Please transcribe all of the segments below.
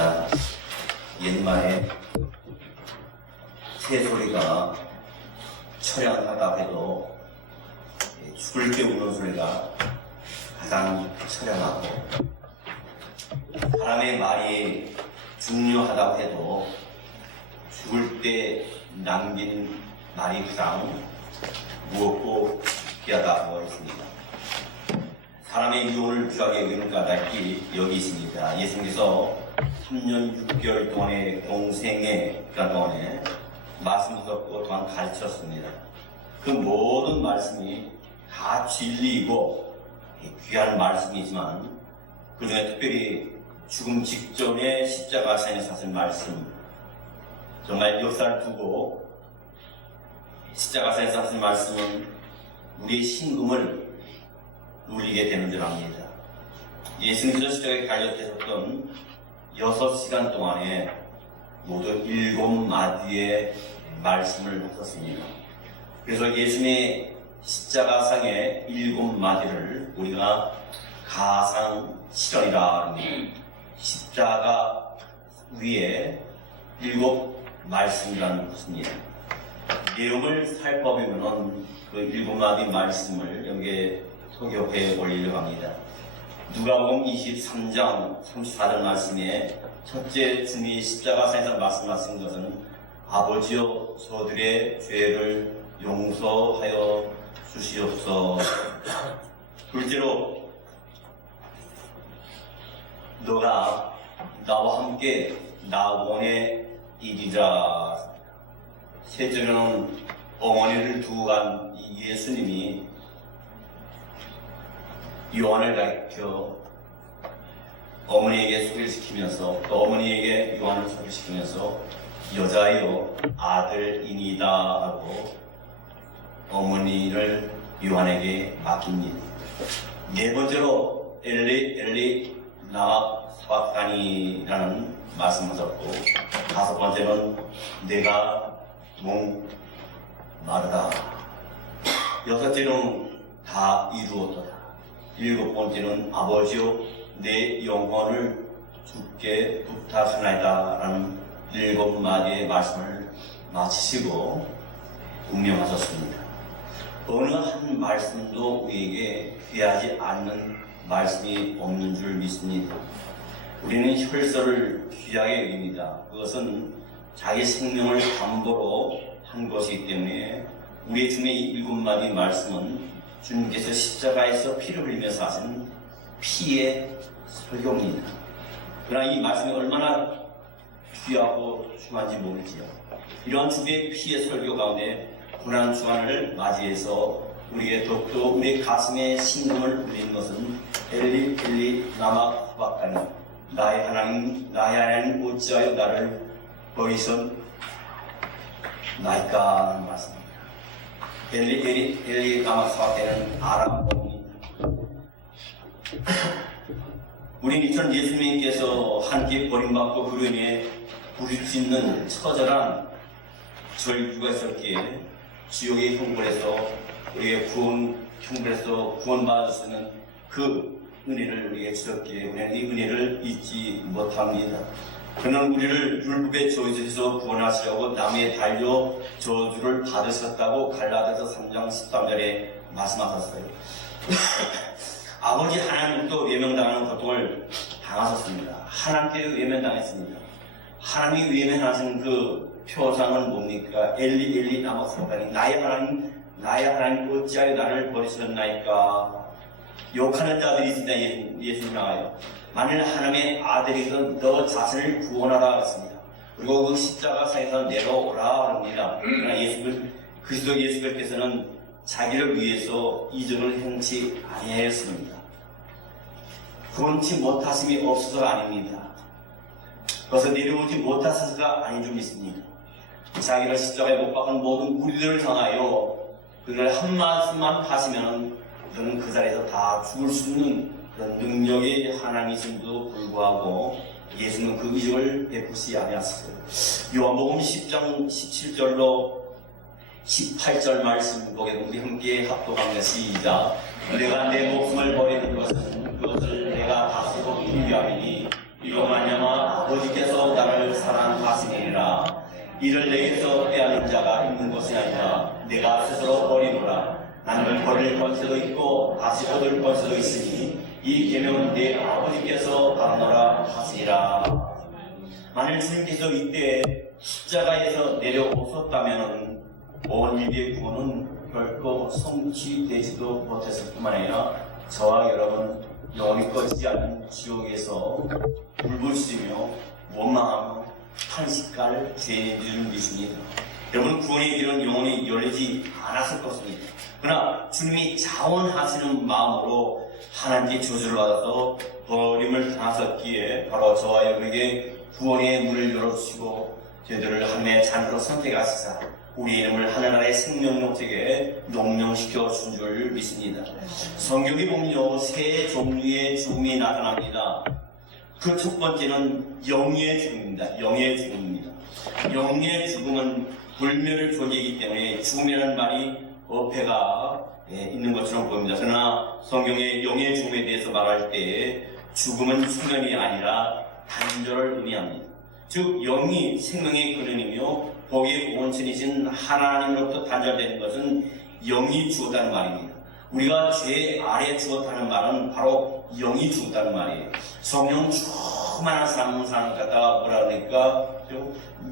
있습니다. 옛말에 새소리가 처량하다 해도 죽을 때 우는 소리가 가장 처량하고, 사람의 말이 중요하다고 해도 죽을 때 남긴 말이 가장 무겁고 귀하다고 했습니다. 사람의 유언을 귀하게 여기는 까닭이 여기 있습니다. 예수님께서 3년 6개월 동안의 공생의 기간 동안에 말씀도 듣고 또한 가르쳤습니다. 그 모든 말씀이 다 진리이고 귀한 말씀이지만, 그 중에 특별히 죽음 직전에 십자가상에서 하신 말씀, 정말 역사를 두고 십자가상에서 하신 말씀은 우리의 신금을 울리게 되는 줄 압니다. 예수님께서 십자가에 달려 계셨던 6시간 동안에 모두 7마디의 말씀을 하셨습니다. 그래서 예수님의 십자가상의 7마디를 우리가 가상실현이라 합니다. 십자가 위에 7말씀이라는 것입니다. 내용을 살펴보면 그 7마디 말씀을 여기에 소개해 올리려고 합니다. 누가복음 23장 34절 말씀에 첫째 주님이 십자가상에서 말씀하신 것은 아버지여 저들의 죄를 용서하여 주시옵소서. 둘째로 너가 나와 함께 나 원에 이리라. 셋째로는 어머니를 두고 간 예수님이 요한을 가르쳐 어머니에게 소개시키면서, 또 어머니에게 요한을 소개시키면서 여자여 아들이니다 하고 어머니를 요한에게 맡깁니다. 네 번째로 엘리 라마 사박다니라는 말씀하셨고, 다섯 번째는 내가 목마르다. 여섯째는 다 이루었도다. 일곱 번째는 아버지여 내 영혼을 주께 부탁하나이다 라는 7마디의 말씀을 마치시고 운명하셨습니다. 어느 한 말씀도 우리에게 귀하지 않는 말씀이 없는 줄 믿습니다. 우리는 혈서를 귀하게 여깁니다. 그것은 자기 생명을 담보로 한 것이기 때문에 우리의 주님의 7마디 말씀은 주님께서 십자가에서 피를 흘리면서 하신 피의 설교입니다. 그러나 이 말씀이 얼마나 귀하고 중요한지 모르지요. 이러한 주님의 피의 설교 가운데 고난 주간을 맞이해서 우리의 더욱더 우리의 가슴에 신금을 울리는 것은 엘리 라마 사박다니, 나의 하나님 어찌하여 나를 버리셨나이까 하는 말씀입니다. 엘리 라마 사박다니는 아람어입니다. 우리는 이처럼 예수님께서 함께 버림받고 그로 인해 부딪히는 처절한 절규가 있었기에 지옥의 형벌에서 우리의 형벌에서 구원받을 수 있는 그 은혜를 우리에게 주셨기에 우리는 이 은혜를 잊지 못합니다. 그는 우리를 율법의 저주에서 구원하시려고 나무에 달려 저주를 받으셨다고 갈라디아서 3장 13절에 말씀하셨어요. 아버지 하나님도 외면당하는 고통을 당하셨습니다. 하나님께 외면당했습니다. 하나님이 외면하신 그 표상은 뭡니까? 엘리 라마 사박다니, 나의 하나님 어찌하여 나를 버리셨나이까. 욕하는 자들이 있습니다. 예수님 나와요. 만일 하나님의 아들이든 너 자신을 구원하라 했습니다. 그리고 그 십자가상에서 내려오라 합니다. 그러나 그리스도 예수께서는 자기를 위해서 이적을 행치 아니하였습니다. 그런치 못하심이 없어서가 아닙니다. 그것은 내려오지 못하셔서가 아닌 줄 믿습니다. 자기를 십자가에 못 박은 모든 우리들을 향하여 그를 한 말씀만 하시면 그는 그 자리에서 다 죽을 수 있는 그런 능력의 하나님이심에도 불구하고 예수는 그 이적을 베푸시 아니하셨어요. 요한복음 10장 17절로 18절 말씀 보게 우리 함께 합독합니다. 시작. 내가 내 목숨을 버리는 것은 그것을 내가 다시고 이루려 함이니 이로 말미암아 아버지께서 나를 사랑하시니라. 이를 내게서 빼앗는 자가 있는 것이 아니라 내가 스스로 버리노라. 나는 버릴 권세도 있고 다시 얻을 권세도 있으니 이 계명은 내 아버지께서 받노라 하시니라. 만일 주님께서 이때 십자가에서 내려오셨다면 온 인류의 구원은 결코 성취되지도 못했을 뿐만 아니라 저와 여러분 영원히 꺼지지 않는 지옥에서 울부짖으며 원망하며 탄식할 죄인 줄 믿습니다. 여러분, 구원의 길은 영원히 열리지 않았을 것입니다. 그러나 주님이 자원하시는 마음으로 하나님께 저주를 받아서 버림을 당하셨기에 바로 저와 여러분에게 구원의 문을 열어주시고 저희들을 하나님의 자녀로 선택하시사 우리 이름을 하늘나라의 생명록책에 명명시켜 준 줄 믿습니다. 성경에 보면요, 세 종류의 죽음이 나타납니다. 그 첫 번째는 영의 죽음입니다. 영의 죽음입니다. 영의 죽음은 불멸의 존재이기 때문에 죽음이라는 말이 어폐가 있는 것처럼 보입니다. 그러나 성경의 영의 죽음에 대해서 말할 때 죽음은 생명이 아니라 단절을 의미합니다. 즉 영이 생명의 근원이며 복의 원천이신 하나님으로부터 단절되는 것은 영이 죽었다는 말입니다. 우리가 죄 아래 죽었다는 말은 바로 영이 죽었다는 말이에요. 성령 충만한 삶을 사는 갖다가 뭐라 그러니까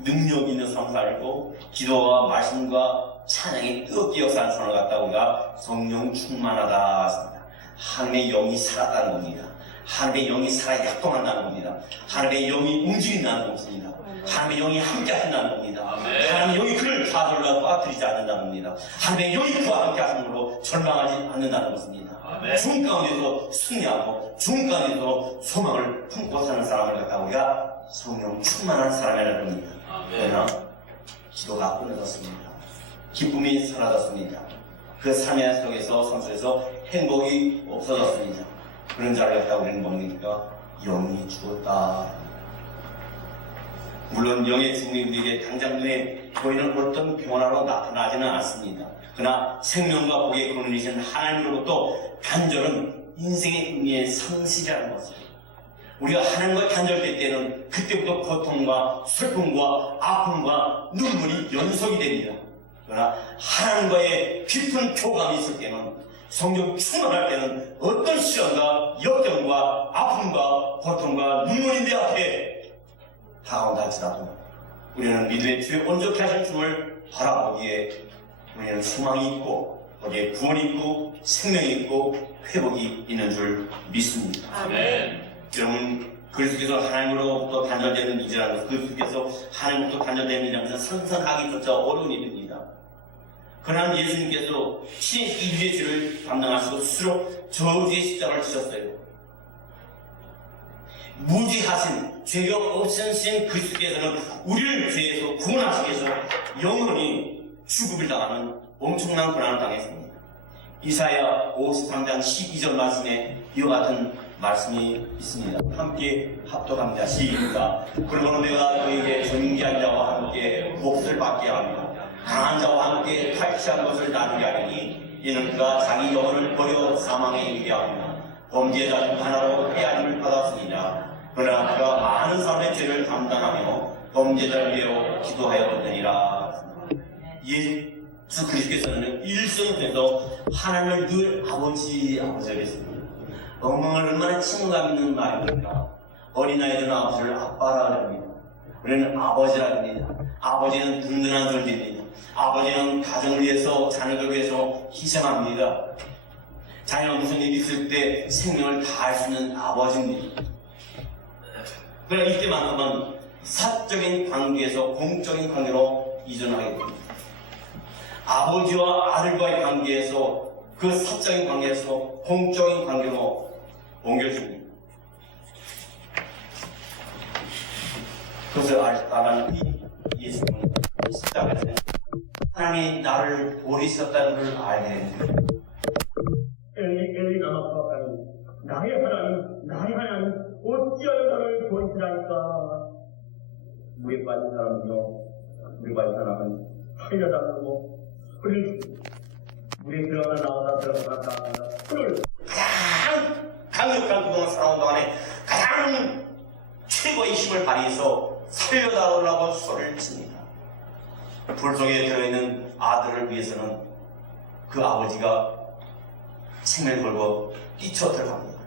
능력 있는 삶을 살고 기도와 말씀과 찬양이 뜨겁게 역사하는 삶을 갖다가 우리가 성령 충만하다 했습니다. 하나님의 영이 살았다는 겁니다. 하나님의 영이 살아 약동한다는 겁니다. 하나님의 영이 움직인다는 겁니다. 하나님의 영이 함께 하신다는 겁니다. 하나님의 영이 그를 좌절과 빠뜨리지 않는다는 겁니다. 하나님의 영이 그와 함께 하심으로 절망하지 않는다는 것입니다. 죽음 가운데서 승리하고 죽음 가운데서 소망을 품고 사는 사람을 갖다가 우리가 성령 충만한 사람이라는 겁니다. 그러나 기도가 끊어졌습니다. 기쁨이 사라졌습니다. 그 삶의 속에서 삶 속에서 행복이 없어졌습니다. 그런 자를 갖다가 우리는 뭡니까? 영이 죽었다. 물론 영의 죽음이 우리에게 당장 눈에 보이는 어떤 변화로 나타나지는 않습니다. 그러나 생명과 복의 근원이신 하나님으로부터 단절은 인생의 의미의 상실이라는 것입니다. 우리가 하나님과 단절될 때는 그때부터 고통과 슬픔과 아픔과 눈물이 연속이 됩니다. 그러나 하나님과의 깊은 교감이 있을 때는 성령 충만할 때는 어떤 시련과 역경과 아픔과 고통과 눈물이 내 앞에 다가온다 할지라도 우리는 믿음의 주에 온전케 하신 주를 바라보기에 우리는 소망이 있고 거기에 구원이 있고 생명이 있고 회복이 있는 줄 믿습니다. 아멘. 여러분, 그리스도께서 하나님으로부터 단절되는 일이라는 것, 그리스도께서 하나님으로부터 단절되는 일이라는 것은 상상하기조차 어려운 일입니다. 그러나 예수님께서 신의 인류의 죄를 담당하시고 스스로 저주의 십자가를 지셨어요. 무지하신 죄가 없으신 그리스도께서는 우리를 죄에서 구원하시기 위해서 영원히 죽음을 당하는 엄청난 고난을 당했습니다. 이사야 53장 12절 말씀에 이와 같은 말씀이 있습니다. 함께 합독합니다. 시작. 그러므로 내가 너에게 존귀한 자와 함께 몫을 받게 하며 강한 자와 함께 탈취한 것을 나누게 하리니 이는 그가 자기 영혼을 버려 사망에 이르게 하며 범죄자 중 하나로 빼앗김을 받았으니라. 그러나 그가 많은 사람의 죄를 담당하며 범죄자를 위하여 기도하였느니라. 예수 그리스도께서는 일생에서 하나님을 늘 아버지라고 했습니다. 엉망을 얼마나 친근감 있는 말입니까? 어린아이들은 아버지를 아빠라 합니다. 우리는 아버지라 합니다. 아버지는 든든한 존재입니다. 아버지는 가정을 위해서 자녀를 위해서 희생합니다. 자녀가 무슨 일이 있을 때 생명을 다할 수 있는 아버지입니다. 그러나 이때만큼은 사적인 관계에서 공적인 관계로 이전하게 됩니다. 아버지와 아들과의 관계에서 그 사적인 관계에서 공적인 관계로 옮겨집니다. 그것을 알아가는 예수님은 십자가에서 하나님이 나를 버리셨다는 걸 알게 됩니다. 엘리 라마파가니 나의 하나님 어찌하여 나를 버리시라니까. 물에 빠진 사람은요, 물에 빠진 사람은 살려달라고 소리를 물에 들어가다 나오다 손을 가장 강력한 그동안 살아온 동안에 가장 최고의 힘을 발휘해서 살려달라고 소리를 칩니다. 불 속에 들어있는 아들을 위해서는 그 아버지가 생명을 걸고 뛰쳐 들어갑니다.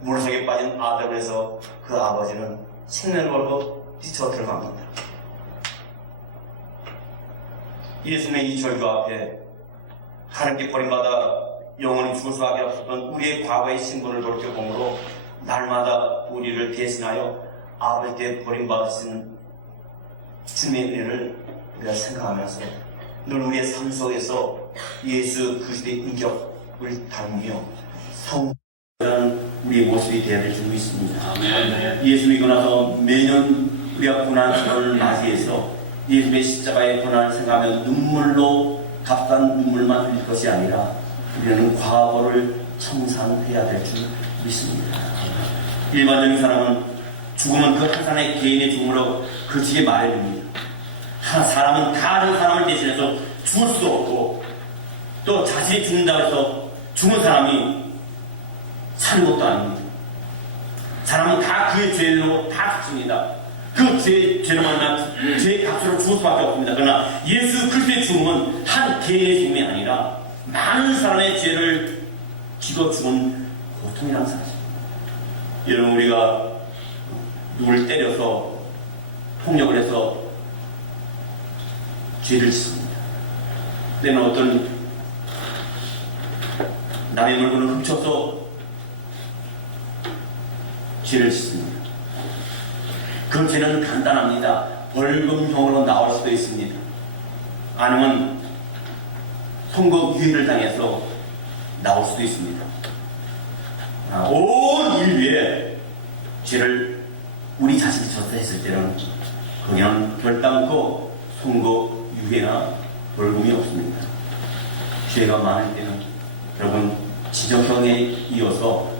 물 속에 빠진 아들을 위해서 그 아버지는 생명을 걸고 뛰쳐 들어갑니다. 예수님의 이 절규 앞에 하나님께 버림받아 영원히 죽을 수밖에 없었던 우리의 과거의 신분을 돌이켜보므로 날마다 우리를 대신하여 아버지께 버림받으신 주님의 은혜를 우리가 생각하면서 늘 우리의 삶 속에서 예수 그리스도의 인격을 닮으며 성하는 우리의 모습이 되어야 될 줄 믿습니다. 예수 믿고 나서 매년 우리가 고난을 맞이해서 예수의 십자가의 고난을 생각하며 눈물로 값싼 눈물만 흘릴 것이 아니라 우리는 과거를 청산해야 될 줄 믿습니다. 일반적인 사람은 죽음은 그 한 사람의 개인의 죽음으로 그치게 말해줍니다. 한 사람은 다른 사람을 대신해서 죽을 수도 없고 또 자신이 죽는다고 해서 죽은 사람이 사는 것도 아닙니다. 사람은 다 그의 죄로 다 죽습니다. 그 죄로 만나 죄의 값으로 죽을 수밖에 없습니다. 그러나 예수 그리스도의 죽음은 한 개인의 죽음이 아니라 많은 사람의 죄를 지고 죽은 고통이라는 사실입니다. 여러분, 우리가 누굴 때려서 폭력을 해서 죄를 짓습니다. 때는 어떤 남의 물건을 훔쳐서 죄를 짓습니다. 그 죄는 간단합니다. 벌금형으로 나올 수도 있습니다. 아니면 선거 유예를 당해서 나올 수도 있습니다. 온 인류에 죄를 우리 자신이 졌다 했을 때는 그냥 결단코 선거 유예나 벌금이 없습니다. 죄가 많을 때는 여러분 지적형에 이어서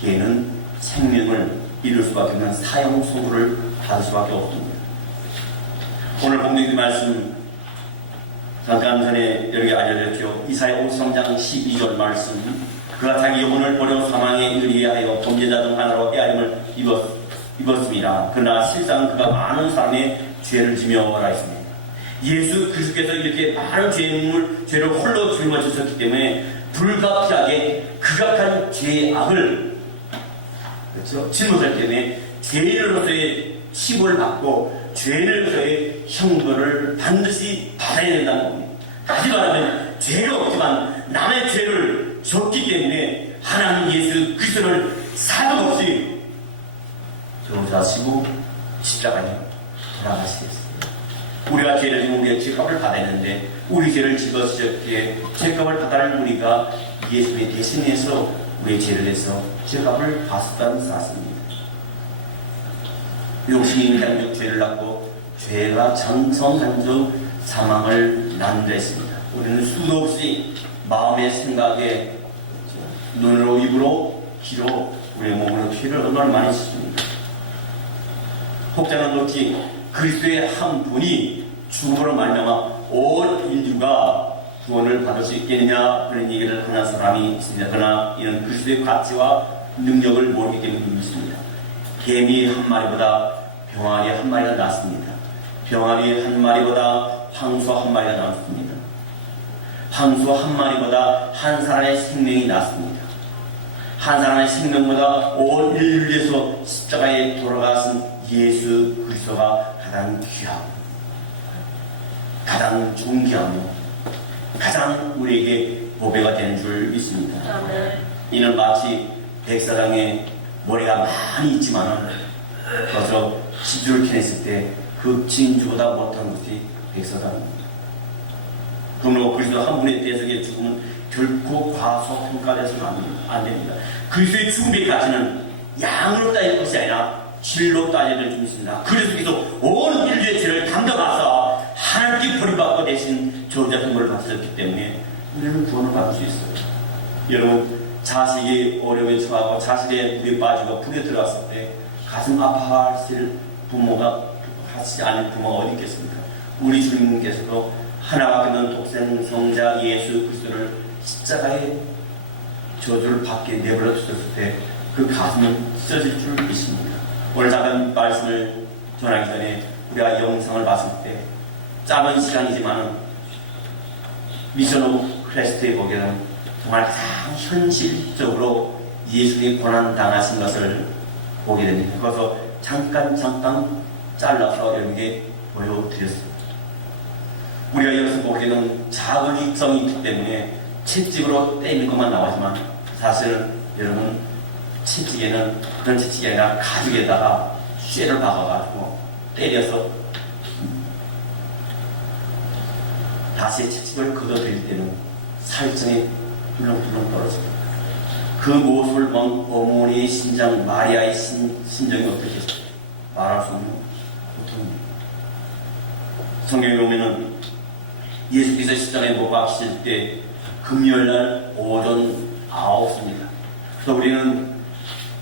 걔는 생명을 잃을 수밖에 없는 사형 선고를 받을 수밖에 없습니다. 오늘 본문 말씀 잠깐 전에 여기 알려드렸죠. 이사야 53장 12절 말씀. 그가 자기 영혼을 버려 사망에 이르게 하여 범죄자 중 하나로 헤아림을 입었습니다. 그러나 실상 그가 많은 사람의 죄를 지며라 했습니다. 예수 그리스도께서 이렇게 많은 죄를 홀로 짊어지셨기 때문에 불가피하게 극악한 죄의 악을 그렇죠? 짊어졌기 때문에 죄인으로서의 치부를 받고 죄인으로서의 형벌을 반드시 받아야 된다는 겁니다. 다시 말하면 죄가 없지만 남의 죄를 졌기 때문에 하나님 예수 그리스도를 사도 없이 돌아가시고 십자가에 돌아가시겠습니다. 우리가 죄를 지면 우리가 죄값을 받아야 하는데 우리 죄를 지었기에 죄값을 받아야 우리가 예수님의 대신해서 우리의 죄를 해서 죄값을 받았다는 사실입니다. 욕심이 인간적 죄를 낳고 죄가 장성한적 사망을 난도했습니다. 우리는 수도 없이 마음의 생각에 눈으로 입으로 귀로 우리의 몸으로 피를 얼마나 많이 씻습니다. 혹자는 어찌 그리스도의 한 분이 죽음으로 말미암아 온 인류가 구원을 받을 수 있겠느냐 그런 얘기를 하는 사람이 있습니다. 그러나 이는 그리스도의 가치와 능력을 모르기 때문에 있습니다. 개미 한 마리보다 병아리 한 마리가 낫습니다. 병아리 한 마리보다 황소 한 마리가 낫습니다. 황소 한 마리보다 한 사람의 생명이 낫습니다. 한 사람의 생명보다 온 인류를 위해서 십자가에 돌아가신 예수 그리스도가 가장 귀하고 가장 존귀하며 가장 우리에게 보배가 되는 줄 믿습니다. 이는 마치 백사장에 머리가 많이 있지만 거기서 지주를 캐냈을 때 그 진주보다 못한 것이 백사장입니다. 그러므로 그리스도 한 분의 대적의 죽음은 결코 과소평가돼서는 안 됩니다. 그리스도의 죽음의 가치는 양으로 따질 것이 아니라 질로 따져야 될 줄 믿습니다. 그리스도께서 온 인류의 죄를 담당하사 하나님께 버림받고 대신 저주자 선물을 받으셨기 때문에 우리는 구원을 받을 수 있어요. 여러분, 자식이 어려움에 처하고 자식의 물에 빠지고 불에 들어갔을 때 가슴 아파하실 부모가 하지 않을 부모가 어디 있겠습니까? 우리 주님께서도 하나밖에 없는 독생 성자 예수 그리스도를 십자가에 저주를 받게 내버려 두셨을 때 그 가슴은 찢어질 줄 믿습니다. 오늘 작은 말씀을 전하기 전에 우리가 영상을 봤을 때 짧은 시간이지만 미션 오브 크리스트에 보기에는 정말 가장 현실적으로 예수님이 고난 당하신 것을 보게 됩니다. 그래서 잠깐 잘라서 여기에 보여드렸습니다. 우리가 여기서 보기에는 자극성이 있기 때문에 채찍으로 때리는 것만 나오지만 사실은 여러분 채찍에는 그런 채찍이 아니라 가죽에다가 쇠를 박아가지고 때려서 다시 채찍을 걷어들일 때는 살점이 훌렁훌렁 떨어집니다. 그 모습을 본 어머니의 심장, 마리아의 심정이 어떻겠어요? 말할 수 없는 고통입니다. 성경에 보면은 예수께서 십자가에 못 박히실 때 금요일날 오전 9시입니다. 그래서 우리는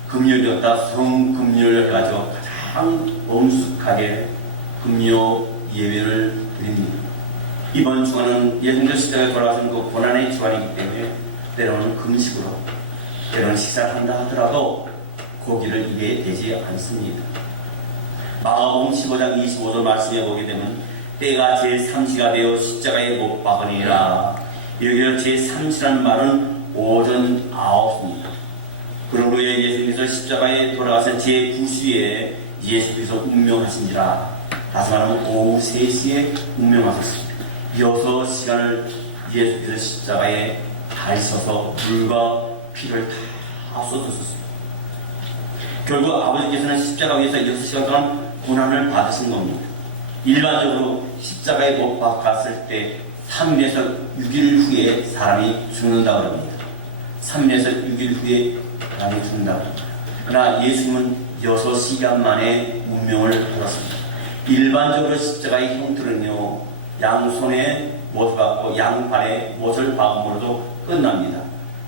금요일이었다 성금요일 해가지고 가장 엄숙하게 금요 예배를 드립니다. 이번 주간은 예수님께서 십자가에 돌아가신 그 고난의 주간이기 때문에 때로는 금식으로 때로는 식사를 한다 하더라도 고기를 입에 대지 않습니다. 마가복음 15장 25절 말씀에 보게 되면 때가 제3시가 되어 십자가에 못 박으니라. 여기서 제3시라는 말은 오전 9시입니다. 그런 후에 예수님께서 십자가에 돌아가서 제9시에 예수께서 운명하신지라. 다시 말하면 오후 3시에 운명하셨습니다. 6시간을 예수께서 십자가에 달서서 물과 피를 다 쏟으셨습니다. 결국 아버지께서는 십자가 위에서 6시간 동안 고난을 받으신 겁니다. 일반적으로 십자가에 못 박았을 때 3일에서 6일 후에 사람이 죽는다고 합니다. 3일에서 6일 후에 사람이 죽는다고 합니다. 그러나 예수님은 6시간 만에 운명을 받았습니다. 일반적으로 십자가의 형태는요, 양손에 못을 박고 양발에 못을 박음으로도 끝납니다.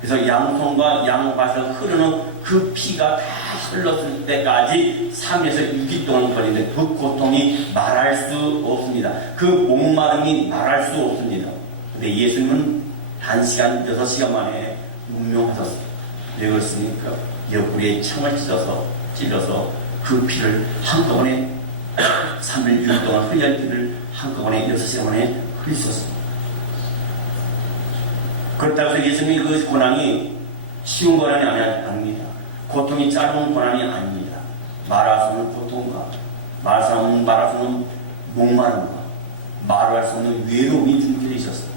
그래서 양손과 양발에서 흐르는 그 피가 다 흘렀을 때까지 3에서 6일 동안 걸리는데 그 고통이 말할 수 없습니다. 그 목마름이 말할 수 없습니다. 근데 예수님은 단시간 6시간 만에 운명하셨어요. 왜 그렇습니까? 옆구리에 창을 찔러서 그 피를 한꺼번에 3일 6일 동안 흘릴 피를 한꺼번에 6시간 만에 흘리셨습니다. 그렇다고 해서 예수님이 그 고난이 쉬운 고난이 아닙니다. 고통이 짧은 고난이 아닙니다. 말할 수 없는 고통과 말할 수 없는 목마름과 말할 수 없는 외로움이 준비되어 있었습니다.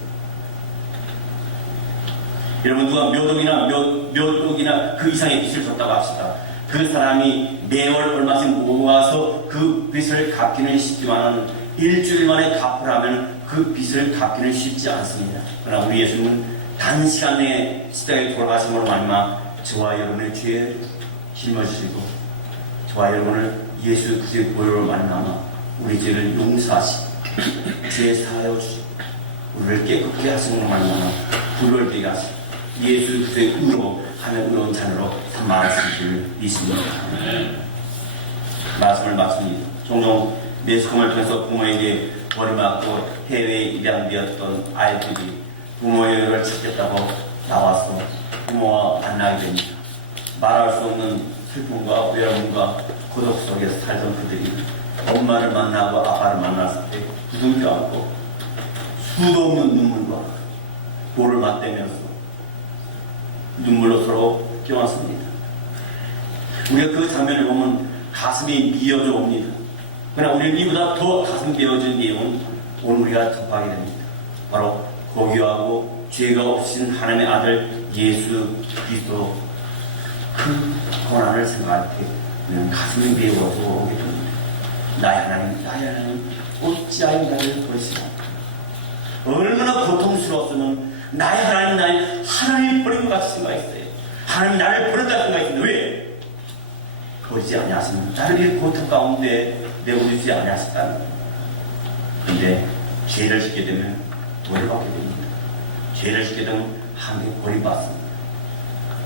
여러분 누가 몇 억이나 그 이상의 빚을 졌다고 합시다. 그 사람이 매월 얼마씩 모아서 그 빚을 갚기는 쉽지만 일주일 만에 갚으라면 그 빚을 갚기는 쉽지 않습니다. 그러나 우리 예수님은 단시간 내에 십자가에 돌아가심으로 말미암아 저와 여러분의 죄에 짊어지시고 저와 여러분을 예수 그리스도의 보혈로 말미암아 우리 죄를 용서하시고 죄 사하여 주시고 우리를 깨끗게 하심으로 말미암아 불을 되게 하시고 예수 그리스도의 의로 하면 의로운 자녀로 삼아하실 줄 믿습니다. 말씀을 마칩니다. 종종 매스컴을 통해서 부모에게 버림받고 해외에 입양되었던 아이들이 부모의 의를 찾겠다고 나와서 부모와 만나게 됩니다. 말할 수 없는 슬픔과 외로움과 고독 속에서 살던 그들이 엄마를 만나고 아빠를 만났을 때 부둥켜 안고 수도 없는 눈물과 볼을 맞대면서 눈물로 서로 껴안습니다. 우리가 그 장면을 보면 가슴이 미어져 옵니다. 그러나 우리는 이보다 더 가슴 미어진 내용은 오늘 우리가 접하게 됩니다. 바로 고귀하고 죄가 없으신 하나님의 아들 예수 그리스도 그 고난을 생각할 때 우리는 가슴이 메워져 오게 됩니다. 나의 하나님 어찌하여 나를 버리시나. 얼마나 고통스러웠으면 나의 하나님 버린 것 같이 생각했어요. 하나님 나를 버렸다 생각했는데 왜? 버리지 아니하시면 나를 이 고통 가운데 내버리지 아니하셨다는 거예요. 그런데 죄를 짓게 되면 벌을 받게 됩니다. 죄를 짓게 되면 하나님 버림받습니다.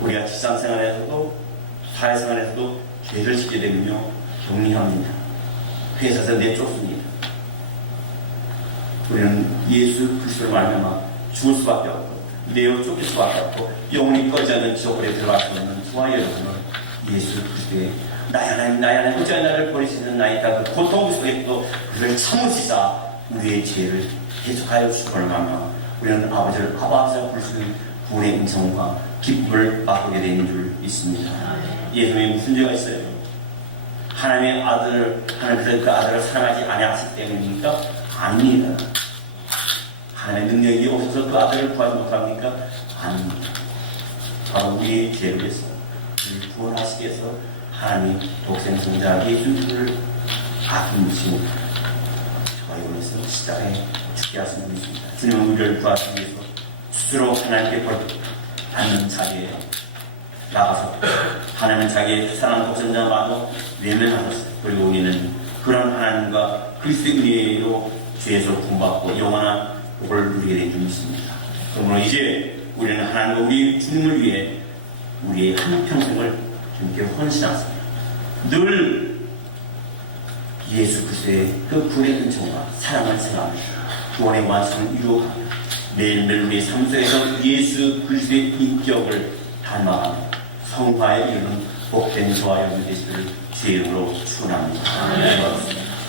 우리가 직장생활에서도 사회생활에서도 죄를 짓게 되면요 격리합니다. 회사에서 내쫓습니다. 우리는 예수 그리스도를 말미암아 죽을 수밖에 없고 내어 쫓길 수밖에 없고 영원히 꺼지지 않는 지옥불에 들어갈 수 없는 저와 여러분을 예수 그리스도의 나의 하나님 어찌하여 나를 버리시는 나이다. 그 고통 속에서도 그를 참으시사 우리의 죄를 계속하여 주시고를 말하며 우리는 아버지를 아버지라 부르시는 구원의 은총과 기쁨을 맛보게 된 줄 믿습니다. 예수님이 무슨 죄가 있어요? 하나님의 아들, 하나님께서 그 아들을 사랑하지 아니하시기 때문입니까? 아닙니다. 하나님의 능력이 없어서 그 아들을 구하지 못합니까? 아닙니다. 바로 우리의 죄를 위해서 우리를 구원하시기 위해서 하나님 독생 성자 예수를 아끼시고 저희 원에서 십자가에 죽게 하신 분이십니다. 주님은 우리를 구하시기 위해서 스스로 하나님께 받는 자리에 나가서 하나님은 자기의 사랑하는 독생자만도 외면하셨어요. 그리고 우리는 그런 하나님과 그리스도의 은혜로 죄에서 구원받고 영원한 복을 누리게 된 줄 믿습니다. 그러므로 이제 우리는 하나님과 우리 주님을 위해 우리의 한평생을 주님께 헌신하습니다. 늘 예수 그리스도의 그 구원의 은총과 사랑을 생각하며 구원의 완성을 이루어가며 매일매일 우리의 삶 속에서 예수 그리스도의 인격을 닮아가며 성화에 이르는 복된 저와 여러분 되시기를 주의 이름으로 축원합니다.